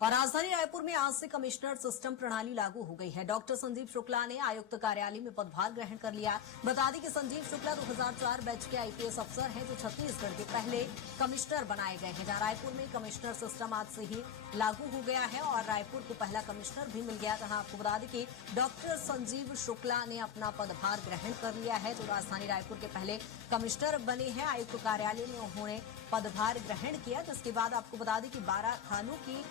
और राजधानी रायपुर में आज से कमिश्नर सिस्टम प्रणाली लागू हो गई है। डॉक्टर संजीव शुक्ला ने आयुक्त कार्यालय में पदभार ग्रहण कर लिया। बता दें कि संजीव शुक्ला 2004 बैच के आईपीएस अफसर हैं जो छत्तीसगढ़ के पहले कमिश्नर बनाए गए हैं। जहां रायपुर में कमिश्नर सिस्टम आज से ही लागू हो गया है और रायपुर को पहला कमिश्नर भी मिल गया। जहां आपको बता दें कि डॉक्टर संजीव शुक्ला ने अपना पदभार ग्रहण कर लिया है जो राजधानी रायपुर के पहले कमिश्नर बने हैं। आयुक्त कार्यालय में उन्होंने पदभार ग्रहण किया, जिसके बाद आपको बता दें कि 12 थानों की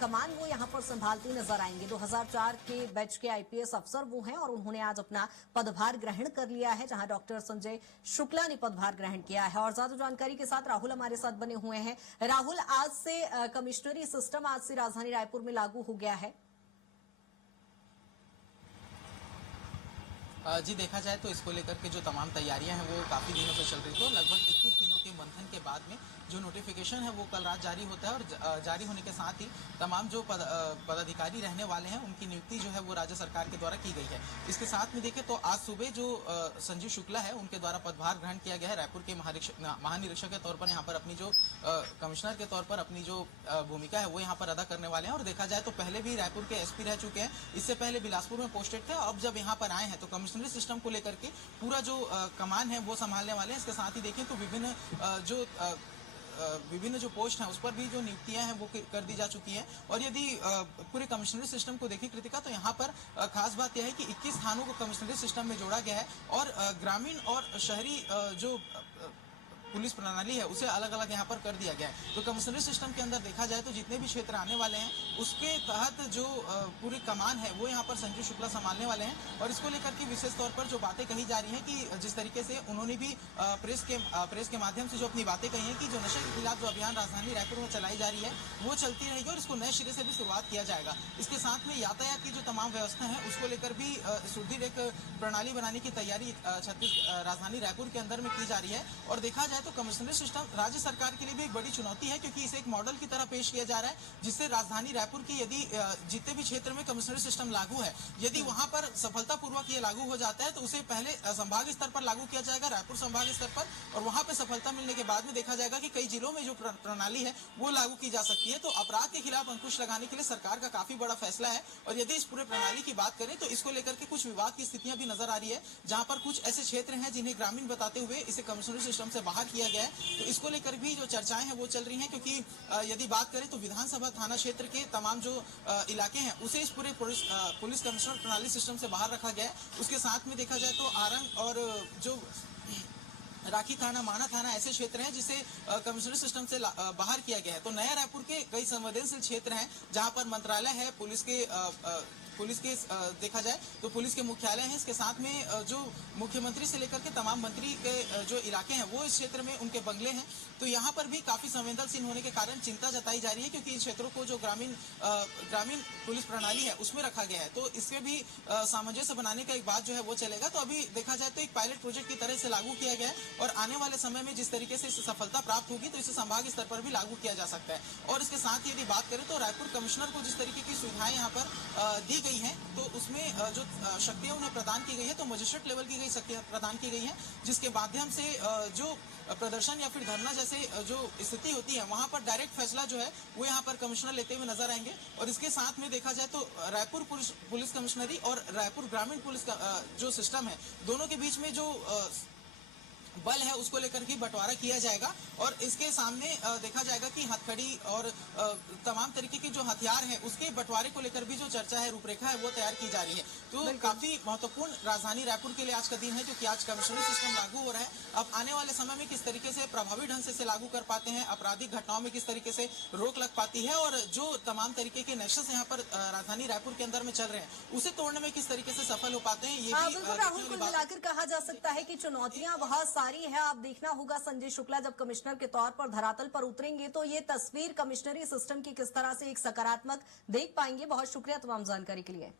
कमान वो यहां पर संभालते नजर आएंगे। 2004 के बैच के आईपीएस अफसर वो हैं और उन्होंने आज अपना पदभार ग्रहण कर लिया है, जहां डॉक्टर संजय शुक्ला ने पदभार ग्रहण किया है। और ज्यादा जानकारी के साथ राहुल हमारे साथ बने हुए हैं। राहुल, आज से कमिश्नरी सिस्टम आज से राजधानी रायपुर में लागू हो गया है। जी, देखा जाए तो इसको लेकर के जो तमाम तैयारियां हैं वो काफ़ी दिनों से चल रही थी और लगभग 21 दिनों के मंथन के बाद में जो नोटिफिकेशन है वो कल रात जारी होता है और जारी होने के साथ ही तमाम जो पदाधिकारी रहने वाले हैं उनकी नियुक्ति जो है वो राज्य सरकार के द्वारा की गई है। इसके साथ में देखें तो आज सुबह जो संजीव शुक्ला है उनके द्वारा पदभार ग्रहण किया गया है। रायपुर के महानिरीक्षक के तौर पर यहाँ पर अपनी जो कमिश्नर के तौर पर अपनी जो भूमिका है वो यहाँ पर अदा करने वाले हैं। और देखा जाए तो पहले भी रायपुर के एसपी रह चुके हैं, इससे पहले बिलासपुर में पोस्टेड थे। अब जब यहाँ पर आए हैं तो कमिश्नरी सिस्टम को लेकर के पूरा जो कमान है वो संभालने वाले हैं। इसके साथ ही देखें तो विभिन्न जो पोस्ट हैं उस पर भी जो नियुक्तियां हैं वो कर दी जा चुकी हैं। और यदि पूरे कमिश्नरी सिस्टम को देखें कृतिका, तो यहाँ पर खास बात यह है कि 21 थानों को कमिश्नरी सिस्टम में जोड़ा गया है और ग्रामीण और शहरी जो पुलिस प्रणाली है उसे अलग अलग यहाँ पर कर दिया गया है। तो कमिश्नरी सिस्टम के अंदर देखा जाए तो जितने भी क्षेत्र आने वाले हैं उसके तहत जो पूरी कमान है वो यहाँ पर संजीव शुक्ला संभालने वाले हैं। और इसको लेकर के विशेष तौर पर जो बातें कही जा रही हैं कि जिस तरीके से उन्होंने भी प्रेस के माध्यम से जो अपनी बातें कही हैं कि जो नशे के खिलाफ जो अभियान राजधानी रायपुर में चलाई जा रही है वो चलती रहेगी और इसको नए सिरे से भी शुरुआत किया जाएगा। इसके साथ में यातायात की जो तमाम व्यवस्था है उसको लेकर भी सुदृढ़ एक प्रणाली बनाने की तैयारी राजधानी रायपुर के अंदर में की जा रही है। और देखा जाए तो कमिश्नरी सिस्टम राज्य सरकार के लिए भी एक बड़ी चुनौती है, क्योंकि इसे एक मॉडल की तरह पेश किया जा रहा है जिससे राजधानी रायपुर की यदि जितने भी क्षेत्र में कमिश्नरी सिस्टम लागू है, यदि वहां पर सफलतापूर्वक ये लागू हो जाता है तो उसे पहले संभाग स्तर पर लागू किया जाएगा, रायपुर संभाग स्तर पर, और वहां पर सफलता मिलने के बाद में देखा जाएगा कि कई जिलों में जो प्रणाली है वो लागू की जा सकती है। तो अपराध के खिलाफ अंकुश लगाने के लिए सरकार का काफी बड़ा फैसला है। और यदि इस पूरे प्रणाली की बात करें तो इसको लेकर के कुछ विवाद की स्थितियां भी नजर आ रही है, जहां पर कुछ ऐसे क्षेत्र हैं जिन्हें ग्रामीण बताते हुए इसे कमिश्नरी सिस्टम से बाहर किया गया है। तो इसको लेकर भी जो चर्चाएं हैं वो चल रही हैं, क्योंकि यदि बात करें तो विधानसभा थाना क्षेत्र के तमाम जो इलाके हैं उसे इस पूरे पुलिस कमिश्नर प्रणाली सिस्टम से बाहर रखा गया है। उसके साथ में देखा जाए तो आरंग और जो राखी थाना, माना थाना ऐसे क्षेत्र हैं जिसे कमिश्नरी सिस्टम से बाहर किया गया है। तो नया रायपुर के कई संवेदनशील क्षेत्र हैं जहां पर मंत्रालय है, पुलिस के देखा जाए तो पुलिस के मुख्यालय हैं। इसके साथ में जो मुख्यमंत्री से लेकर के तमाम मंत्री के जो इलाके हैं वो इस क्षेत्र में उनके बंगले हैं। तो यहाँ पर भी काफी संवेदनशील होने के कारण चिंता जताई जा रही है, क्योंकि इन क्षेत्रों को जो ग्रामीण पुलिस प्रणाली है उसमें रखा गया है। तो इसमें भी सामंजस्य बनाने का एक बात जो है वो चलेगा। तो अभी देखा जाए तो एक पायलट प्रोजेक्ट की तरह से लागू किया गया है और आने वाले समय में जिस तरीके से इसे सफलता प्राप्त होगी तो इसे संभाग स्तर पर भी लागू किया जा सकता है। और इसके साथ ही यदि बात करें तो रायपुर कमिश्नर को जिस तरीके की सुविधाएं यहाँ पर दी गई हैं तो उसमें जो शक्तियां उन्हें प्रदान की गई है तो मजिस्ट्रेट लेवल की गई शक्तियां प्रदान की गई हैं, जिसके माध्यम से जो प्रदर्शन या फिर धरना जैसे जो स्थिति होती है वहां पर डायरेक्ट फैसला जो है वो यहाँ पर कमिश्नर लेते हुए नजर आएंगे। और इसके साथ में देखा जाए तो रायपुर पुलिस कमिश्नरी और रायपुर ग्रामीण पुलिस का जो सिस्टम है दोनों के बीच में जो बल है उसको लेकर के बंटवारा किया जाएगा। और इसके सामने देखा जाएगा कि हथकड़ी और तमाम तरीके के जो हथियार हैं उसके बंटवारे को लेकर भी जो चर्चा है, रूपरेखा है वो तैयार की जा रही है। तो काफी महत्वपूर्ण राजधानी रायपुर के लिए आज का दिन है, क्योंकि आज कमिश्नरी सिस्टम लागू हो रहा है। अब आने वाले समय में किस तरीके से प्रभावी ढंग से इसे लागू कर पाते हैं, आपराधिक घटनाओं में किस तरीके से रोक लग पाती है और जो तमाम तरीके के नेक्सस यहाँ पर राजधानी रायपुर के अंदर में चल रहे हैं उसे तोड़ने में किस तरीके से सफल हो पाते हैं, ये भी राहुल कुल मिलाकर कहा जा सकता है कि चुनौतियां बहुत सारी है। आप देखना होगा संजय शुक्ला जब कमिश्नर के तौर पर धरातल पर उतरेंगे तो ये तस्वीर कमिश्नरी सिस्टम की किस तरह से एक सकारात्मक देख पाएंगे। बहुत शुक्रिया तमाम जानकारी के लिए।